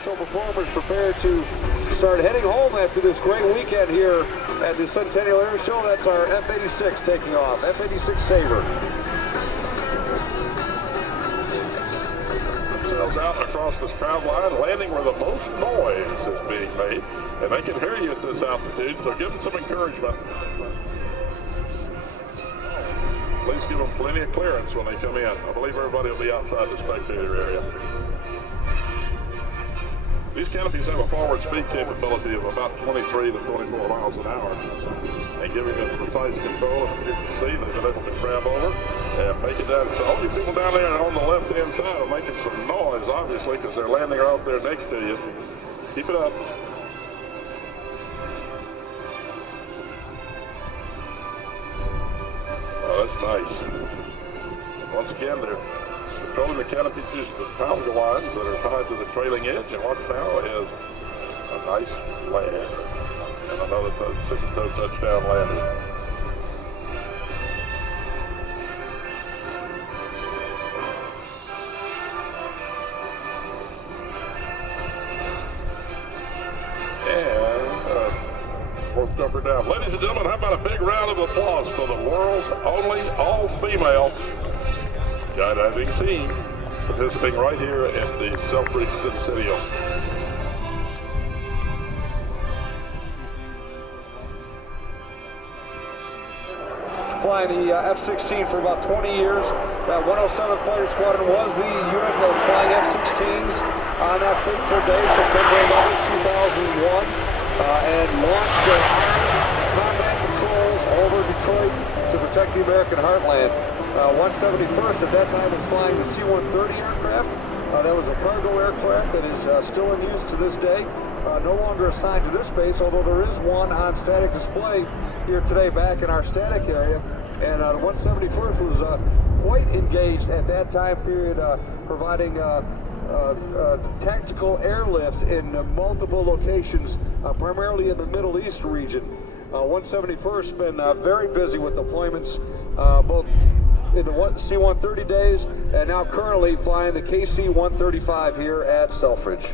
commercial performers prepare to start heading home after this great weekend here at the Centennial Air Show. That's our F-86 taking off, F-86 Sabre. Themselves out across this crowd line, landing where the most noise is being made, and they can hear you at this altitude, so give them some encouragement. Please give them plenty of clearance when they come in. I believe everybody will be outside the spectator area. These canopies have a forward speed capability of about 23 to 24 miles an hour. And giving us precise control, and you can see they've been able to grab over and make it down. So all you people down there on the left-hand side are making some noise, obviously, because they're landing right there next to you. Keep it up. Oh, that's nice. Once again, they're controlling the canopy using the power lines that are tied to the trailing edge, and what now is a nice land and another tip-toe touchdown landing. Fourth jumper down. Ladies and gentlemen, how about a big round of applause for the world's only all-female skydiving team participating right here at the Selfridge Centennial. Flying the F-16 for about 20 years. That 107 Fighter Squadron was the unit that was flying F-16s on that fateful day, September 11, 2001. And launched combat patrols over Detroit to protect the American heartland. 171st at that time was flying the C-130 aircraft. That was a cargo aircraft that is still in use to this day. No longer assigned to this base, although there is one on static display here today back in our static area. And the 171st was quite engaged at that time period, providing tactical airlift in multiple locations, primarily in the Middle East region. 171st been very busy with deployments, both in the C-130 days and now currently flying the KC-135 here at Selfridge.